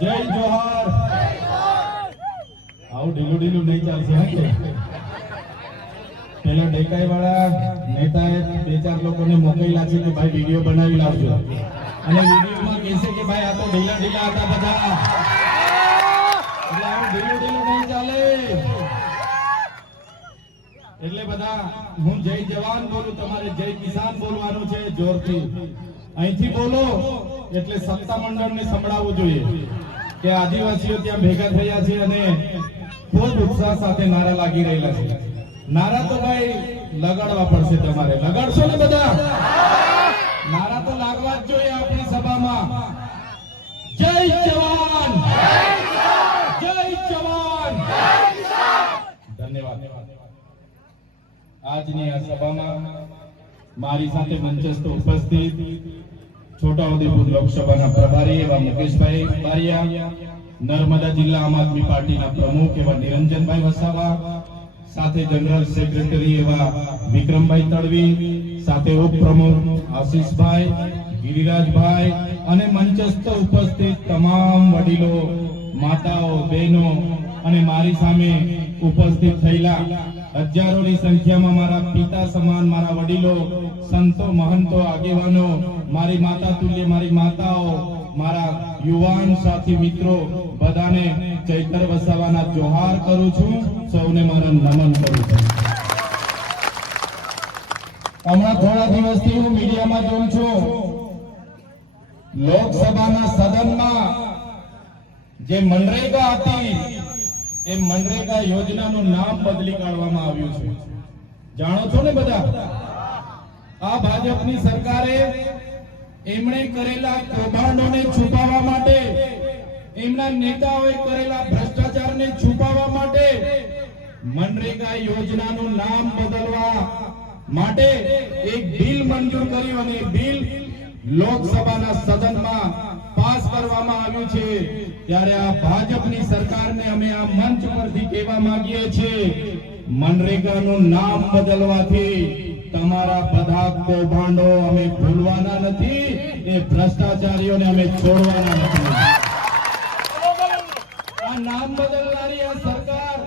જય જોહાર. આવું ઢીલું ઢીલું નહીં ચાલશે. પેલા ડેકાઈ વાળા નેતાએ 2-4 લોકોને મોકલેલા છે કે ભાઈ વિડીયો બનાવી લાવજો, અને વિડીયોમાં કહેશે કે ભાઈ આ તો ઢીલા ઢીલા હતા બધા, એટલે આવું ઢીલું ઢીલું નહીં ચાલે. એટલે બધા હું જય જવાન બોલું, તમારે જય કિસાન બોલવાનું છે જોરથી. અહીંથી બોલો એટલે સત્તા મંડળને સંભળાવવું જોઈએ કે આદિવાસીઓ ત્યાં ભેગા થયા છે અને ખૂબ ઉત્સાહ સાથે નારા લાગી રહેલા છે. નારા તો ભાઈ લગાડવા પડશે, તમારે લગાડશો ને બધા? નારા તો લાગવા જ જોઈએ આપણી સભામાં. જય જવાન, જય જવાન. ધન્યવાદ. આજની આ સભામાં મારી સાથે મંચસ્થ ઉપસ્થિત છોટાઉદેપુર લોકસભાના પ્રભારી એવા મુકેશભાઈ બારિયા, નર્મદા જિલ્લા આમ આદમી પાર્ટીના પ્રમુખ એવા નિરંજનભાઈ વસાવા, સાથે જનરલ સેક્રેટરી એવા વિક્રમભાઈ તડવી, સાથે ઉપપ્રમુખ આશીષભાઈ, ગિરિરાજભાઈ અને મંચસ્થ ઉપસ્થિત તમામ વડીલો, માતાઓ, બહેનો અને મારી સામે ઉપસ્થિત થયેલા હજારોની સંખ્યામાં મારા પિતા સમાન મારા વડીલો, સંતો, મહંતો, આગેવાનો, મારી માતા તુલ્ય મારી માતાઓ, મારા યુવાન સાથી મિત્રો, બધાને ચૈતર વસાવાના જોહાર કરું છું. સૌને મારા નમન કરું છું. હમણાં થોડા દિવસથી હું મીડિયામાં જોઉં છું, લોકસભાના સદનમાં જે મનરેગા હતી એ મનરેગા યોજનાનું નામ બદલી કાઢવામાં આવ્યું છે. જાણો છો ને બધા? આ ભાજપની સરકારે એમણે કરેલા કૌભાંડોને છુપાવવા માટે, એમના નેતાઓએ કરેલા ભ્રષ્ટાચારને છુપાવવા માટે મનરેગા યોજનાનું નામ બદલવા માટે એક બિલ મંજૂર કર્યું અને બિલ લોકસભાના સદનમાં પાસ કરવામાં આવ્યું છે. ત્યારે આ ભાજપની સરકારને અમે આ મંચ પરથી કહેવા માંગીએ છીએ, મનરેગાનું નામ બદલવાથી તમારા બધા કૌભાંડો અમે ભૂલવાના નથી, એ ભ્રષ્ટાચારીઓને અમે છોડવાના નથી. આ નામ બદલનારી આ સરકાર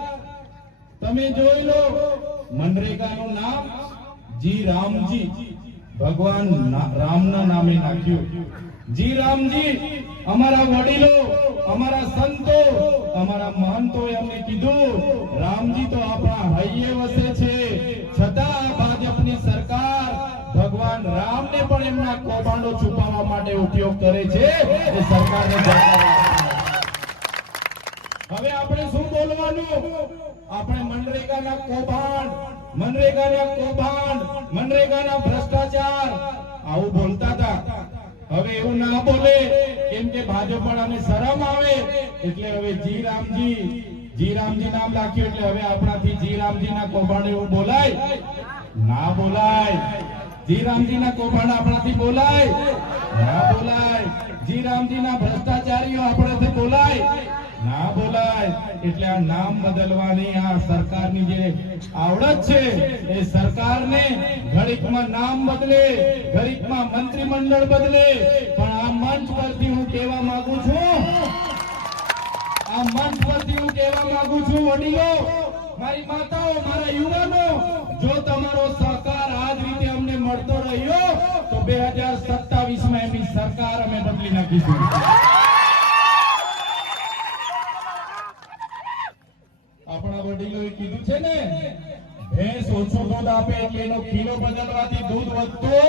તમે જોઈ લો, મનરેગાનું નામ જી રામજી, ભગવાન રામના નામે નાખ્યું. જી રામજી, અમારા વડીલો, અમારા સંતો, અમારા મહંતોએ અમને કીધું રામજી તો આપણા હૈયે વસે છે, છતાં ભાજપની સરકાર ભગવાન રામને પણ એમના કૌભાંડો છુપાવવા માટે ઉપયોગ કરે છે. એ સરકારને હવે આપણે શું બોલવાનું? આપણે મનરેગાના કૌભાંડ, મનરેગાના ભ્રષ્ટાચાર આવું બોલતા હતા. હવે એવું ના બોલે, કેમ કે ભાજપ વાળાને શરમ આવે, એટલે હવે જી રામજી નામ રાખ્યું, એટલે હવે આપણાથી જી રામજીના કૌભાંડ એવું બોલાય? ના બોલાય. જી રામજીના કૌભાંડ આપણાથી બોલાય? ના બોલાય. જી રામજીના ભ્રષ્ટાચારીઓ આપણાથી બોલાય? ના બોલાય. એટલે આ નામ બદલવાની આ સરકારની જે આવડત છે, એ સરકારને ઘડીકમાં નામ બદલે, ઘડીકમાં મંત્રીમંડળ બદલે. પણ આ મંચ પરથી હું કહેવા માંગુ છું, વડીલો, મારી માતાઓ, મારા યુવાનો, જો તમારો સહકાર આ જ રીતે અમને મળતો રહ્યો તો 2027માં એમની સરકાર અમે બદલી નાખીશું. આપણા વડીલોએ કીધું છે ને, ભેંસ ઓછું દૂધ આપે એટલે એનો કિલો બદલવાથી દૂધ વધતું,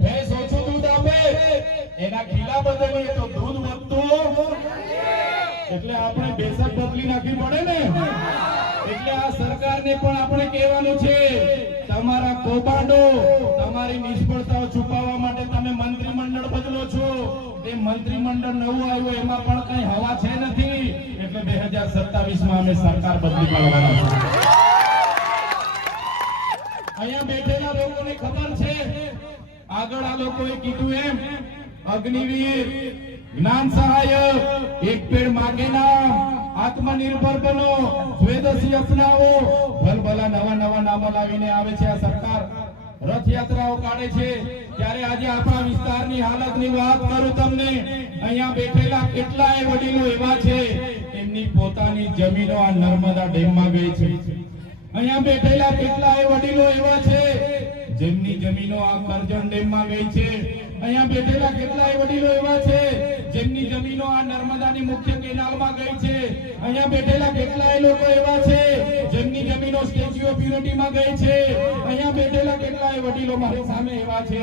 ભેંસ ઓછું દૂધ આપે એના કિલા બદલીએ તો દૂધ વધતું. એટલે આપણે બેસક બદલી નાખવી પડે ને. એટલે આ સરકારને પણ આપણે કહેવાનું છે, તમારા કૌભાંડો, તમારી નિષ્ફળતાઓ છુપાવવા માટે તમે મંત્રીમંડળ બદલો છો. એ મંત્રીમંડળ નવું આવ્યું, એમાં પણ કઈ હવા છે નથી. એટલે 2027માં અમે સરકાર બદલી પાડવાના છે. અહીંયા બેઠેલા લોકોને ખબર છે, આગળ આ લોકોએ કીધું એમ, અગ્નિવીર, જ્ઞાન સહાયક, એક પેડ માગે નામ, આત્મનિર્ભર બનો, સ્વદેશી અપનાવો, ભલભલા નવા નામો લાવીને આવે છે આ સરકાર. રથયાત્રાઓ કાઢે છે, ત્યારે આજે આપણા વિસ્તારની હાલતની વાત કરું તમને, અહીંયા બેઠેલા કેટલાય વડીલો એવા છે એમની પોતાની જમીનો આ નર્મદા ડેમમાં ગઈ છે. અહીંયા બેઠેલા કેટલાય વડીલો એવા છે જેમની જમીનો આ કરજણ ડેમમાં ગઈ છે. અહીંયા બેઠેલા કેટલાય વડીલો એવા છે જેમની જમીનો આ નર્મદાની મુખ્ય કેનાલમાં ગઈ છે. અહીંયા બેઠેલા કેટલાય લોકો એવા છે જેમની જમીનો સ્ટેચ્યુ ઓફ યુનિટીમાં ગઈ છે. અહીંયા બેઠેલા કેટલાય વડીલો મારી સામે એવા છે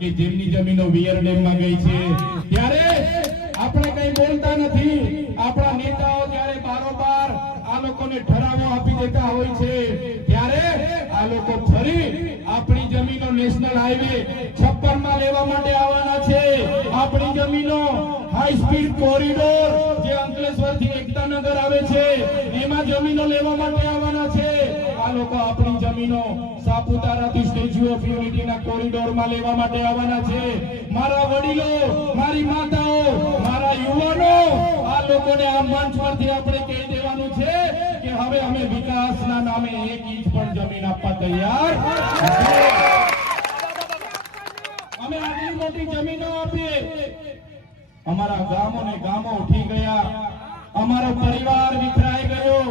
કે જેમની જમીનો વિયર ડેમમાં ગઈ છે. ત્યારે આપણે કઈ બોલતા નથી. આપણા નેતાઓ ત્યારે બારોબાર આ લોકોને ઠરાવો આપી દેતા હોય છે. ત્યારે આ લોકો ફરી આપણી જમીનો નેશનલ હાઈવે 56 માં લેવા માટે આવવાના છે. આપણી જમીનો હાઈ સ્પીડ કોરિડોર જે અંકલેશ્વરથી એકતાનગર આવે છે એમાં જમીનો લેવા માટે આવવાના છે. આ લોકો આપણી જમીનો સાપુતારાથી સ્ટેચ્યુ ઓફ યુનિટીના કોરિડોરમાં લેવા માટે આવવાના છે. મારા વડીલો, મારી માતાઓ, મારા યુવાનો, આ લોકોને આ મંચ પરથી આપણે કહી દેવાનું છે કે હવે અમે વિકાસના નામે એક ઇંચ પણ જમીન આપવા તૈયાર નથી. અમે આટલી મોટી જમીનો આપીએ, અમારા ગામો ઉઠી ગયા, અમારો પરિવાર વિખરાઈ ગયો,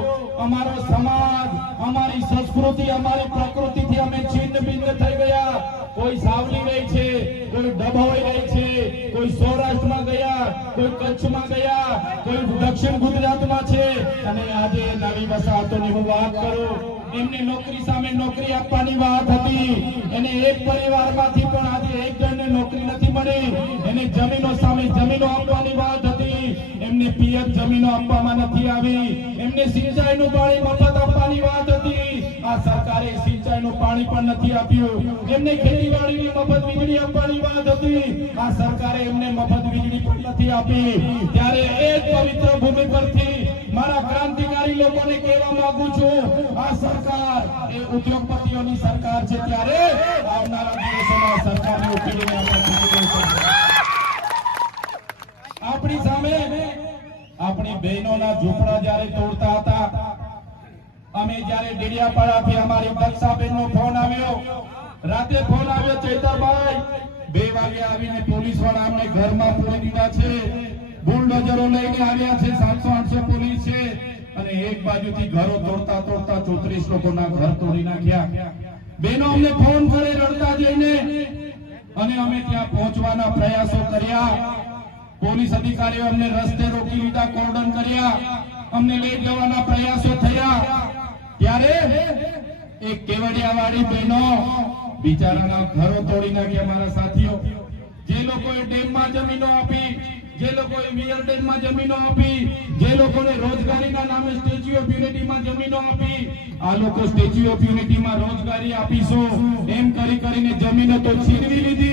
અમારો સમાજ, અમારી સંસ્કૃતિ, અમારી પ્રકૃતિથી અમે છિન્ન ભિન્ન થઈ ગયા. કોઈ સાવલી રહી છે, કોઈ ડભોઈ રહી છે, કોઈ સૌરાષ્ટ્રમાં ગયા, કોઈ કચ્છમાં ગયા, કોઈ દક્ષિણ ગુજરાતમાં છે. અને આજે નવી વસાહતોની હું વાત કરું, એમને નોકરી સામે નોકરી આપવાની વાત હતી. એને એક પરિવારમાંથી પણ આજે એક જણને નોકરી નથી મળી. એને જમીનો સામે જમીનો આપવાની વાત હતી. એમને પિયત જમીનો આપવામાં નથી આવી. એમને સિંચાઈનું પાણી મફત આપવાની વાત હતી. આ સરકારે સિંચાઈનું પાણી પણ નથી આપ્યું. એમને ખેતીવાડીની મફત વીજળી આપવાની વાત હતી. આ સરકારે એમને મફત વીજળી પણ નથી આપી. ત્યારે એક પવિત્ર ભૂમિ પરથી મારા ક્રાંતિકારી લોકોને કહેવા માંગુ છું, આ સરકાર એ ઉદ્યોગપતિઓની સરકાર છે. ત્યારે આવનારા દિવસોમાં સરકારને ઉકેલીને આપણે જીતી લઈશું. આપણી સામે આપણી બહેનોના ઝૂંપડા જ્યારે તોડતા હતા, અમે જ્યારે ડેડિયાપાડાથી અમારી દક્ષાબેનનો ફોન આવ્યો, રાતે ફોન આવ્યો, ચૈતરભાઈ 2 વાગે આવીને પોલીસ વાળા અમને ઘરમાં પૂરી દીધા છે, બુલડોઝરો લઈને આવ્યા છે, 700-800 પોલીસ છે, અને એક બાજુથી ઘરો તોડતા 34 લોકોના ઘર તોડી નાખ્યા. બહેનો અમને ફોન કરે રડતા જઈને, અને અમે ત્યાં પહોંચવાના પ્રયાસો કર્યા. પોલીસ અધિકારીઓ અમને રસ્તે રોકી લીધા, કોર્ડન કર્યા, અમને લઈ જવાના પ્રયાસો થયા. ત્યારે એક કેવડિયાવાળી બહેનો બિચારાના ઘરો તોડી નાખ્યા. મારા સાથીઓ, જે લોકોએ ડેમમાં જમીનો આપી, જે લોકોએ વિયર ડેમમાં જમીનો આપી, જે લોકોને રોજગારીના નામે સ્ટેચ્યુ ઓફ યુનિટીમાં જમીનો આપી, આ લોકો સ્ટેચ્યુ ઓફ યુનિટીમાં રોજગારી આપીશું એમ કરીને જમીનો તો છીનવી લીધી.